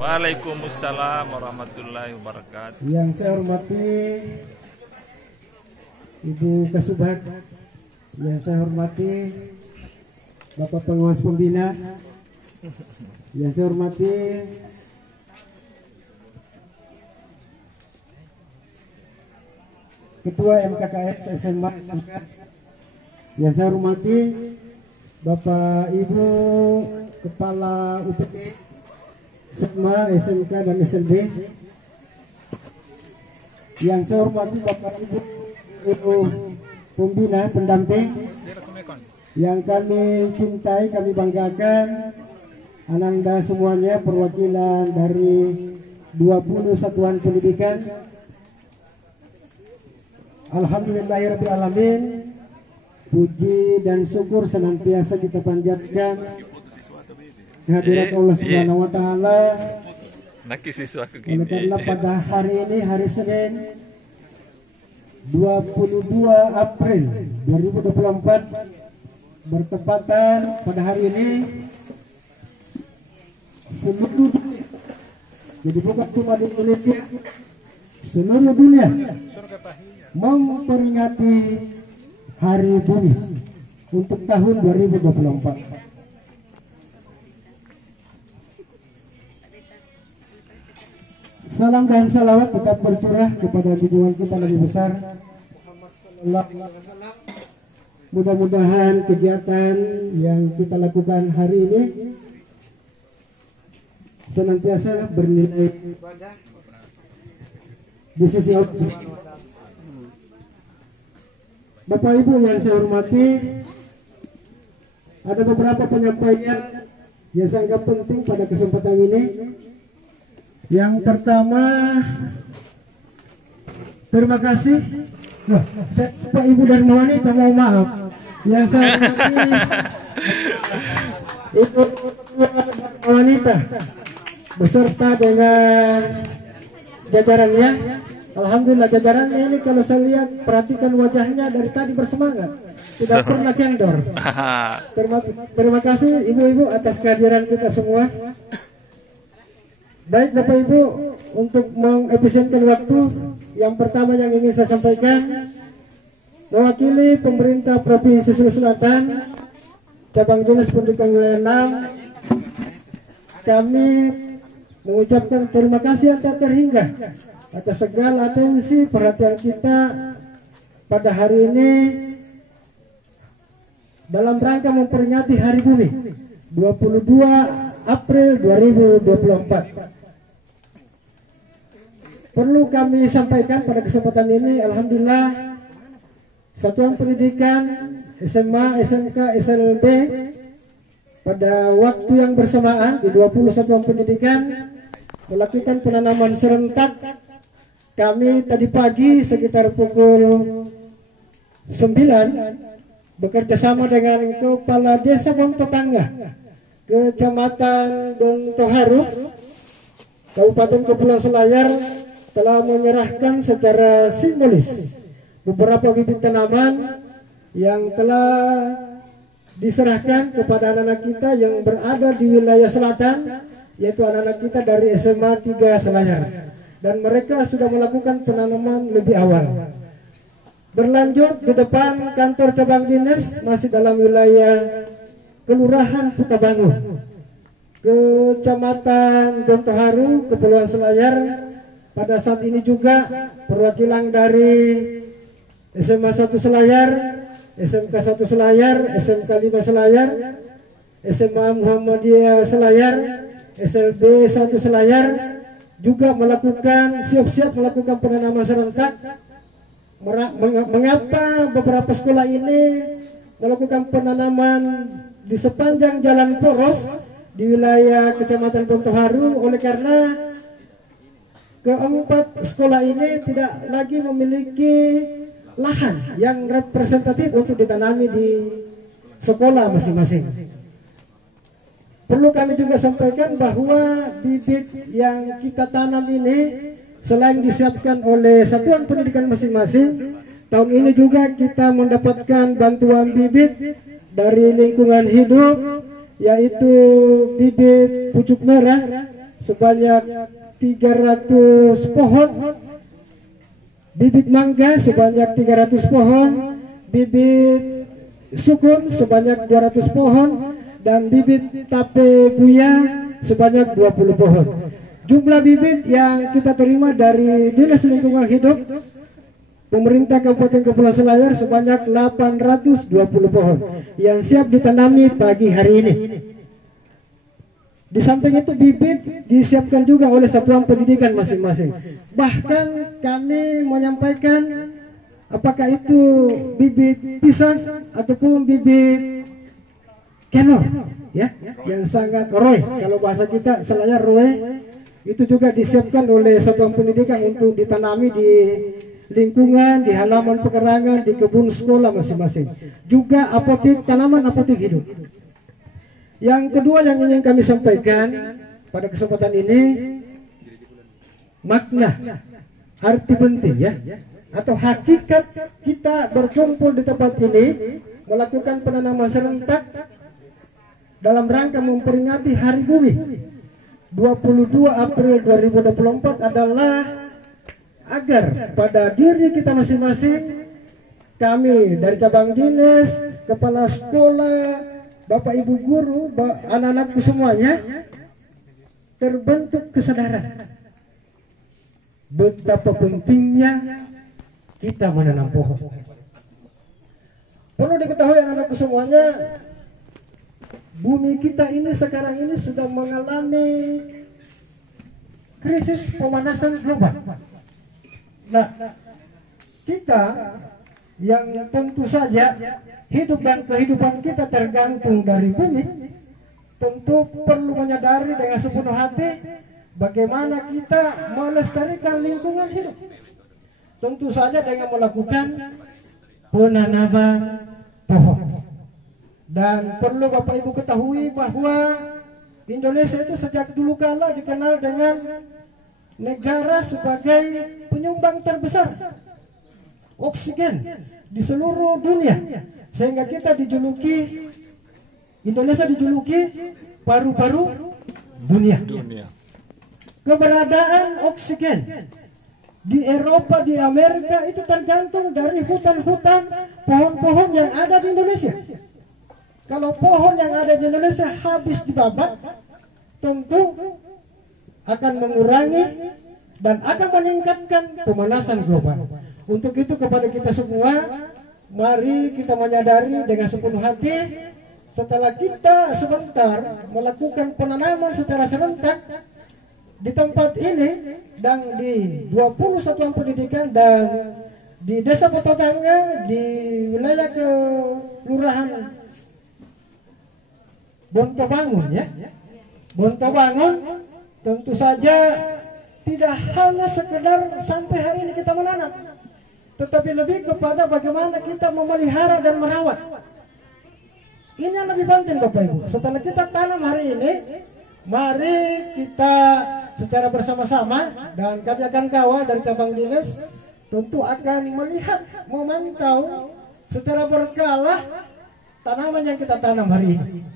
Waalaikumsalam warahmatullahi wabarakatuh. Yang saya hormati Ibu Kasubag, yang saya hormati Bapak Pengawas Pembina, yang saya hormati Ketua MKKS SMA SMK, yang saya hormati Bapak Ibu Kepala UPT SMA SMK dan SLB, yang saya hormati Bapak Ibu Pembina pendamping yang kami cintai, kami banggakan, Ananda semuanya, perwakilan dari 20 satuan pendidikan. Alhamdulillahirrahmanirrahim. Puji dan syukur senantiasa kita panjatkan kehadirat Allah Subhanahu wa taala. Oleh karena pada hari ini, hari Senin 22 April 2024, bertepatan pada hari ini seluruh dunia, jadi bukan cuma di Indonesia, seluruh dunia memperingati Hari Bumi untuk tahun 2024. Salam dan salawat tetap bercurah kepada junjungan kita lebih besar Muhammad sallallahu alaihi wasallam. Mudah-mudahan kegiatan yang kita lakukan hari ini senantiasa bernilai ibadah di sisi Allah Subhanahu wa taala. Bapak Ibu yang saya hormati, ada beberapa penyampaian yang sangat penting pada kesempatan ini. Yang pertama, terima kasih. Wah, Pak Ibu dan wanita mohon maaf. Yang saya hormati Ibu wanita beserta dengan jajarannya. Alhamdulillah jajarannya ini kalau saya lihat, perhatikan wajahnya dari tadi bersemangat, tidak pernah kendor. Terima kasih ibu-ibu atas kehadiran kita semua. Baik Bapak Ibu, untuk mengefisienkan waktu, yang pertama yang ingin saya sampaikan, mewakili pemerintah Provinsi Sulawesi Selatan, Cabang Dinas Pendidikan Wilayah 6, kami mengucapkan terima kasih yang tak terhingga atas segala atensi perhatian kita pada hari ini dalam rangka memperingati Hari Bumi 22 April 2024. Perlu kami sampaikan pada kesempatan ini, alhamdulillah satuan pendidikan SMA, SMK, SLB pada waktu yang bersamaan di 20 satuan pendidikan melakukan penanaman serentak. Kami tadi pagi sekitar pukul 9 bekerja sama dengan Kepala Desa Bontotangga, Kecamatan Bontoharu, Kabupaten Kepulauan Selayar, telah menyerahkan secara simbolis beberapa bibit tanaman yang telah diserahkan kepada anak-anak kita yang berada di wilayah selatan, yaitu anak-anak kita dari SMA 3 Selayar, dan mereka sudah melakukan penanaman lebih awal. Berlanjut di depan kantor cabang dinas masih dalam wilayah Kelurahan Putabangun, Kecamatan Bontoharu, Kepulauan Selayar. Pada saat ini juga perwakilan dari SMA 1 Selayar, SMK 1 Selayar, SMK 5 Selayar, SMA Muhammadiyah Selayar, SLB 1 Selayar juga melakukan siap-siap melakukan penanaman serentak. Mengapa beberapa sekolah ini melakukan penanaman di sepanjang jalan poros di wilayah Kecamatan Bontoharu? Oleh karena keempat sekolah ini tidak lagi memiliki lahan yang representatif untuk ditanami di sekolah masing-masing. Perlu kami juga sampaikan bahwa bibit yang kita tanam ini selain disiapkan oleh satuan pendidikan masing-masing, tahun ini juga kita mendapatkan bantuan bibit dari lingkungan hidup, yaitu bibit pucuk merah sebanyak 300 pohon, bibit mangga sebanyak 300 pohon, bibit sukun sebanyak 200 pohon, dan bibit tape buya sebanyak 20 pohon. Jumlah bibit yang kita terima dari Dinas Lingkungan Hidup Pemerintah Kabupaten Kepulauan Selayar sebanyak 820 pohon yang siap ditanami pagi hari ini. Di samping itu bibit disiapkan juga oleh satuan pendidikan masing-masing. Bahkan kami menyampaikan apakah itu bibit pisang ataupun bibit kelor, ya, yang sangat roy. Kalau bahasa kita Selayar roy, itu juga disiapkan oleh satuan pendidikan untuk ditanami di lingkungan, di halaman pekarangan, di kebun sekolah masing-masing. Juga apotek, tanaman apotek hidup. Yang kedua yang ingin kami sampaikan pada kesempatan ini, makna, arti penting, ya, atau hakikat kita berkumpul di tempat ini melakukan penanaman serentak dalam rangka memperingati Hari Bumi 22 April 2024 adalah agar pada diri kita masing-masing, kami dari cabang dinas, kepala sekolah, bapak ibu guru, anak-anakku semuanya, terbentuk kesadaran betapa pentingnya kita menanam pohon. Perlu diketahui anak-anakku semuanya, bumi kita ini sekarang ini sudah mengalami krisis pemanasan global. Nah, kita yang tentu saja hidup dan kehidupan kita tergantung dari bumi, tentu perlu menyadari dengan sepenuh hati bagaimana kita melestarikan lingkungan hidup. Tentu saja dengan melakukan penanaman pohon. Dan perlu Bapak Ibu ketahui bahwa Indonesia itu sejak dulu kala dikenal dengan negara sebagai penyumbang terbesar oksigen di seluruh dunia, sehingga kita dijuluki, Indonesia dijuluki paru-paru dunia. Keberadaan oksigen di Eropa, di Amerika itu tergantung dari hutan-hutan, pohon-pohon yang ada di Indonesia. Kalau pohon yang ada di Indonesia habis dibabat, tentu akan mengurangi dan akan meningkatkan pemanasan global. Untuk itu kepada kita semua, mari kita menyadari dengan sepenuh hati, setelah kita sebentar melakukan penanaman secara serentak di tempat ini dan di 20 satuan pendidikan dan di desa Pototangga, di wilayah kelurahan Bontobangun, ya, Bontobangun, tentu saja tidak hanya sekedar sampai hari ini kita menanam, tetapi lebih kepada bagaimana kita memelihara dan merawat. Ini yang lebih penting Bapak Ibu. Setelah kita tanam hari ini, mari kita secara bersama-sama, dan kami akan kawal dari cabang dinas, tentu akan melihat, memantau secara berkala tanaman yang kita tanam hari ini.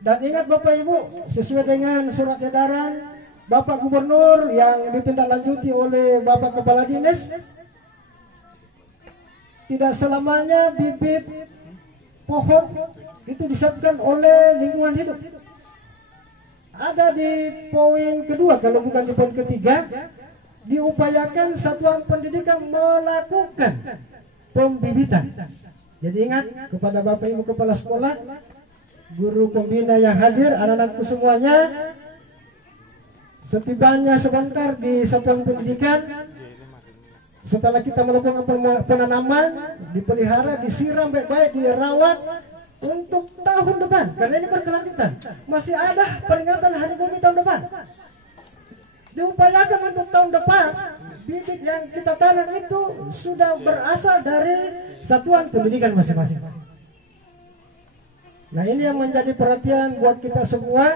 Dan ingat Bapak Ibu, sesuai dengan surat edaran Bapak Gubernur yang ditindaklanjuti oleh Bapak Kepala Dinas, tidak selamanya bibit pohon itu disiapkan oleh lingkungan hidup. Ada di poin kedua, kalau bukan di poin ketiga, diupayakan satuan pendidikan melakukan pembibitan. Jadi ingat kepada Bapak Ibu Kepala Sekolah, guru pembina yang hadir, anak-anakku semuanya, setibanya sebentar di satuan pendidikan, setelah kita melakukan penanaman, dipelihara, disiram baik-baik, dirawat untuk tahun depan, karena ini berkelanjutan. Masih ada peringatan Hari Bumi tahun depan. Diupayakan untuk tahun depan bibit yang kita tanam itu sudah berasal dari satuan pendidikan masing-masing. Nah, ini yang menjadi perhatian buat kita semua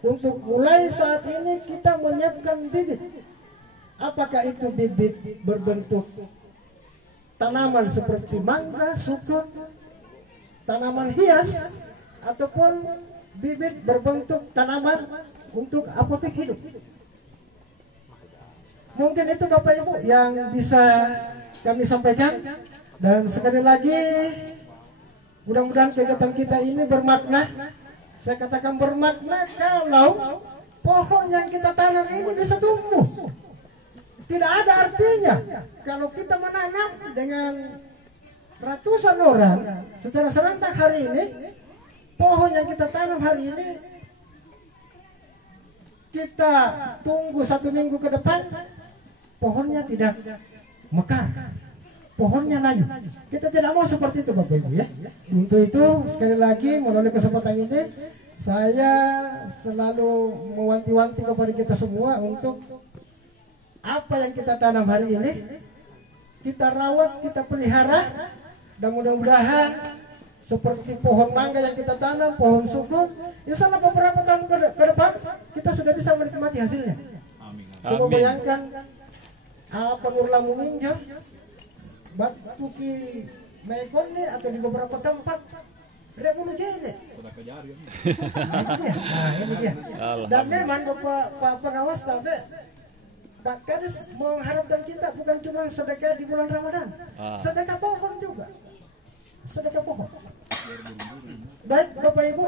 untuk mulai saat ini kita menyiapkan bibit. Apakah itu bibit berbentuk tanaman seperti mangga, sukun, tanaman hias, ataupun bibit berbentuk tanaman untuk apotek hidup. Mungkin itu Bapak Ibu yang bisa kami sampaikan. Dan sekali lagi, mudah-mudahan kegiatan kita ini bermakna. Saya katakan bermakna kalau pohon yang kita tanam ini bisa tumbuh. Tidak ada artinya kalau kita menanam dengan ratusan orang secara serentak hari ini, pohon yang kita tanam hari ini kita tunggu 1 minggu ke depan, pohonnya tidak mekar, pohonnya layu. Kita tidak mau seperti itu Bapak Ibu ya. Untuk itu sekali lagi melalui kesempatan ini saya selalu mewanti-wanti kepada kita semua untuk apa yang kita tanam hari ini kita rawat, kita pelihara, dan mudah-mudahan seperti pohon mangga yang kita tanam, pohon sukun, insya Allah beberapa tahun ke depan kita sudah bisa menikmati hasilnya. Coba bayangkan apa nurlamu ninja batu ki mekon nih atau di beberapa tempat repulu jene. Nah ini dia. Dan memang Pak Pengawas tapi Pak Kadis mengharapkan kita bukan cuma sedekah di bulan Ramadan, sedekah pohon juga, sedekah pohon. Baik Bapak Ibu,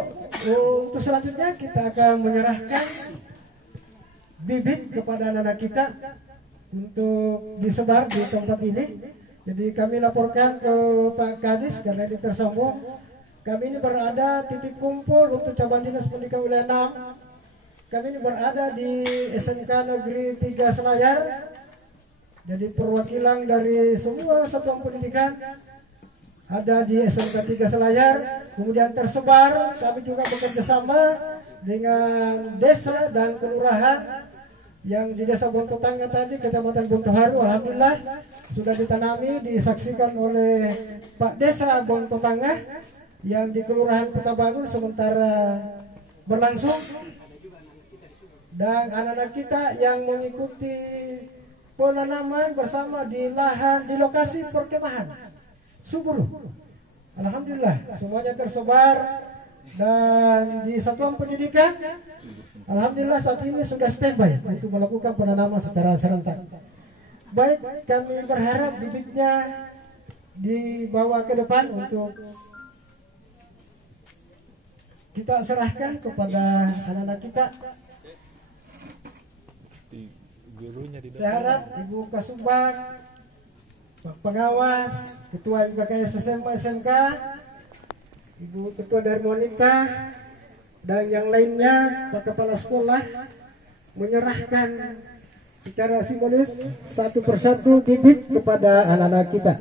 untuk selanjutnya kita akan menyerahkan bibit kepada anak-anak kita untuk disebar di tempat ini. Jadi kami laporkan ke Pak Kadis karena ini tersambung. Kami ini berada titik kumpul untuk cabang dinas pendidikan wilayah 6. Kami ini berada di SMK Negeri 3 Selayar. Jadi perwakilan dari semua satuan pendidikan ada di SMK 3 Selayar. Kemudian tersebar, kami juga bekerja sama dengan desa dan kelurahan yang di Desa Bonto Tangga tadi, Kecamatan Bonto Haru. Alhamdulillah sudah ditanami, disaksikan oleh Pak Desa Bonto Tangga yang di Kelurahan Petabangun sementara berlangsung. Dan anak-anak kita yang mengikuti penanaman bersama di lahan, di lokasi perkemahan subur. Alhamdulillah semuanya tersebar. Dan di satuan pendidikan alhamdulillah saat ini sudah standby untuk melakukan penanaman secara serentak. Baik, kami berharap bibitnya dibawa ke depan untuk kita serahkan kepada anak-anak kita. Saya harap Ibu Kasubag, Pak Pengawas, Ketua MKKS SMA SMK, Ibu Ketua dari Monita, dan yang lainnya, Pak Kepala Sekolah, menyerahkan secara simbolis satu persatu bibit kepada anak-anak kita.